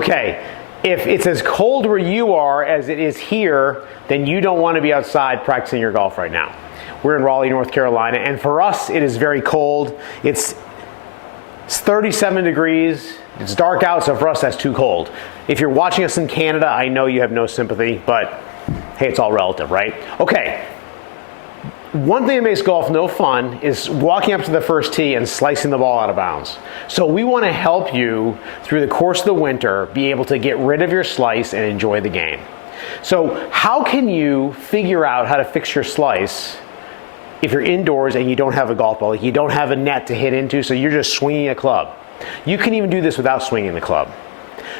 Okay, if it's as cold where you are as it is here, then you don't want to be outside practicing your golf right now. We're in Raleigh, North Carolina, and for us it is very cold. It's 37 degrees. It's dark out, so for us that's too cold. If you're watching us in Canada, I know you have no sympathy, but hey, it's all relative, right? Okay. One thing that makes golf no fun is walking up to the first tee and slicing the ball out of bounds. So we want to help you through the course of the winter be able to get rid of your slice and enjoy the game. So how can you figure out how to fix your slice if you're indoors and you don't have a golf ball, like you don't have a net to hit into, so you're just swinging a club? You can even do this without swinging the club.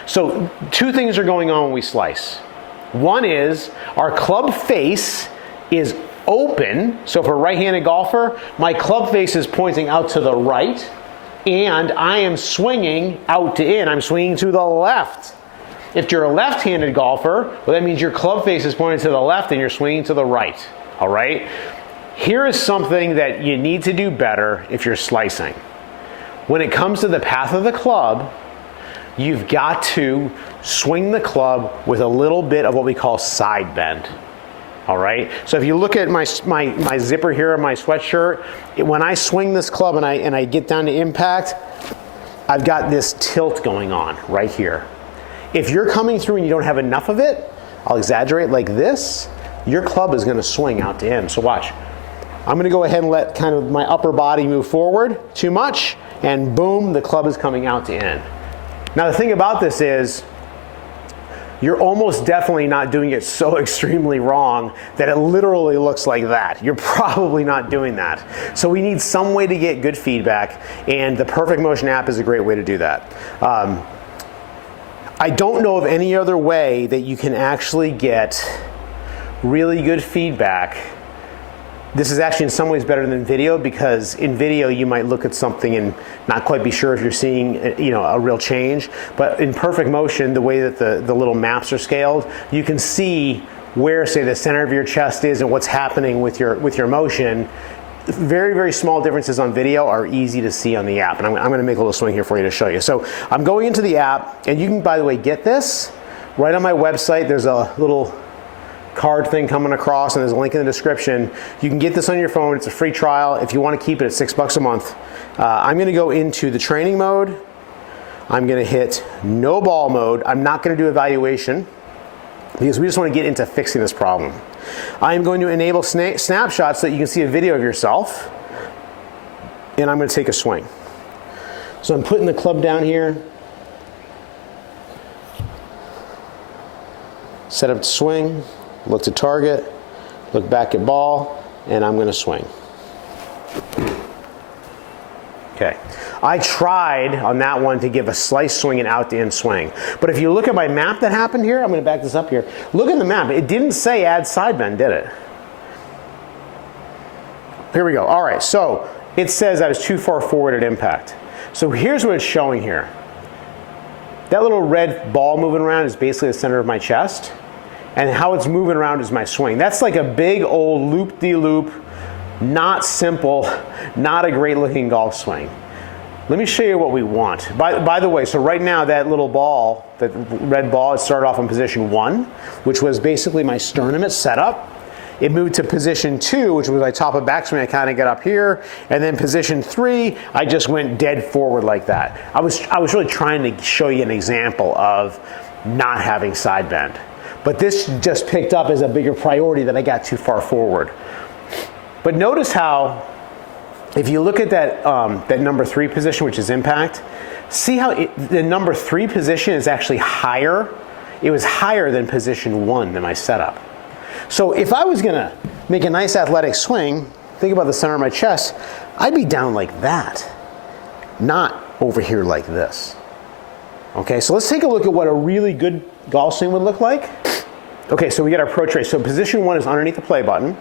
So two things are going on when we slice. One is our club face is open. So for a right-handed golfer, my club face is pointing out to the right, and I am swinging out to in. I'm swinging to the left. If you're a left-handed golfer, well, that means your club face is pointing to the left and you're swinging to the right. All right? Here is something that you need to do better if you're slicing. When it comes to the path of the club, you've got to swing the club with a little bit of what we call side bend. All right, so if you look at my zipper here on my sweatshirt, when I swing this club and I get down to impact, I've got this tilt going on right here. If you're coming through and you don't have enough of it, I'll exaggerate like this, your club is going to swing out to in. So watch. I'm going to go ahead and let kind of my upper body move forward too much, and boom, the club is coming out to in. Now the thing about this is, you're almost definitely not doing it so extremely wrong that it literally looks like that. You're probably not doing that. So we need some way to get good feedback, and the Perfect Motion app is a great way to do that. I don't know of any other way that you can actually get really good feedback. This is actually in some ways better than video, because in video you might look at something and not quite be sure if you're seeing a real change. But in Perfect Motion, the way that the little maps are scaled, you can see where, say, the center of your chest is and what's happening with your motion. Very, very small differences on video are easy to see on the app. And I'm going to make a little swing here for you to show you. So I'm going into the app, and you can, by the way, get this right on my website. There's a little card thing coming across, and there's a link in the description. You can get this on your phone. It's a free trial. If you want to keep it, it's $6 a month. I'm going to go into the training mode. I'm going to hit no ball mode. I'm not going to do evaluation because we just want to get into fixing this problem. I'm going to enable snapshots so that you can see a video of yourself, and I'm going to take a swing. So I'm putting the club down here, set up to swing, look to target, look back at ball, and I'm going to swing. Okay. I tried on that one to give a slice swing and out to in swing. But if you look at my map that happened here, I'm going to back this up here. Look at the map. It didn't say add side bend, did it? Here we go. All right. So it says I was too far forward at impact. So here's what it's showing here. That little red ball moving around is basically the center of my chest. And how it's moving around is my swing. That's like a big old loop-de-loop, not simple, not a great looking golf swing. Let me show you what we want. By the way, so right now that little ball, that red ball, it started off in position 1, which was basically my sternum at setup. It moved to position 2, which was my top of backswing. I kind of get up here, and then position 3, I just went dead forward like that. I was really trying to show you an example of not having side bend. But this just picked up as a bigger priority that I got too far forward. But notice how, if you look at that, that number 3 position, which is impact, see how the number 3 position is actually higher? It was higher than position 1 in my setup. So if I was going to make a nice athletic swing, think about the center of my chest, I'd be down like that, not over here like this. Okay, so let's take a look at what a really good golf swing would look like. Okay, so we got our pro trace. So position 1 is underneath the play button.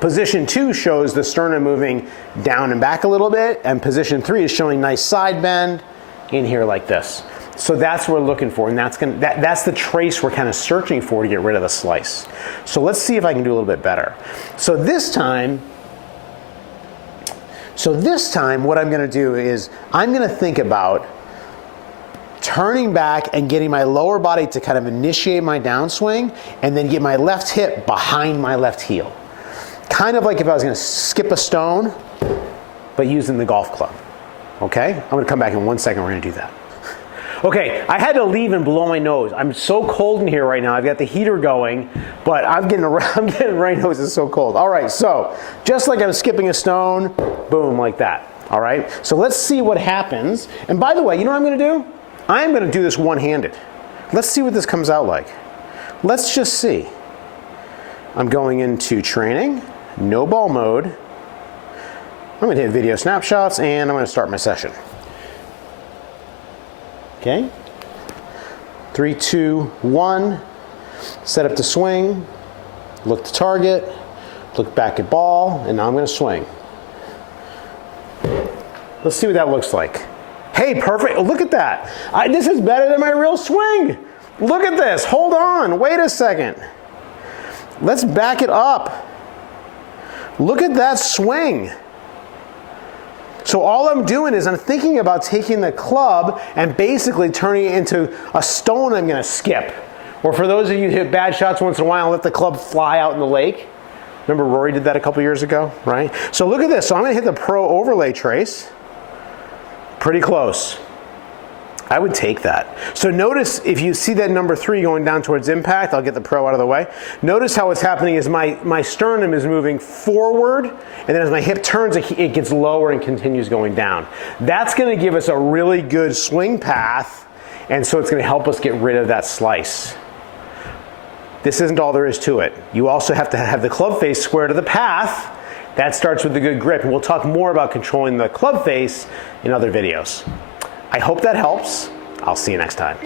Position 2 shows the sternum moving down and back a little bit, and position 3 is showing nice side bend in here like this. So that's what we're looking for, and that's the trace we're kind of searching for to get rid of the slice. So let's see if I can do a little bit better. So this time what I'm going to do is I'm going to think about turning back and getting my lower body to kind of initiate my downswing and then get my left hip behind my left heel. Kind of like if I was going to skip a stone, but using the golf club. Okay? I'm going to come back in 1 second. We're going to do that. Okay, I had to leave and blow my nose. I'm so cold in here right now. I've got the heater going, but I'm getting right nose. It's so cold. All right, so just like I'm skipping a stone, boom, like that. All right, so let's see what happens. And by the way, you know what I'm going to do? I'm going to do this one-handed. Let's see what this comes out like. Let's just see. I'm going into training, no ball mode. I'm going to hit video snapshots, and I'm going to start my session. Okay, 3, 2, 1, set up to swing, look to target, look back at ball, and now I'm going to swing. Let's see what that looks like. Hey, perfect, look at that. This is better than my real swing. Look at this, hold on, wait a second. Let's back it up. Look at that swing. So all I'm doing is I'm thinking about taking the club and basically turning it into a stone I'm going to skip. Or for those of you who hit bad shots once in a while, let the club fly out in the lake. Remember Rory did that a couple years ago, right? So look at this. So I'm going to hit the pro overlay trace. Pretty close. I would take that. So notice if you see that number 3 going down towards impact, I'll get the pro out of the way. Notice how what's happening is my sternum is moving forward, and then as my hip turns, it gets lower and continues going down. That's going to give us a really good swing path, and so it's going to help us get rid of that slice. This isn't all there is to it. You also have to have the club face square to the path. That starts with a good grip, and we'll talk more about controlling the club face in other videos. I hope that helps. I'll see you next time.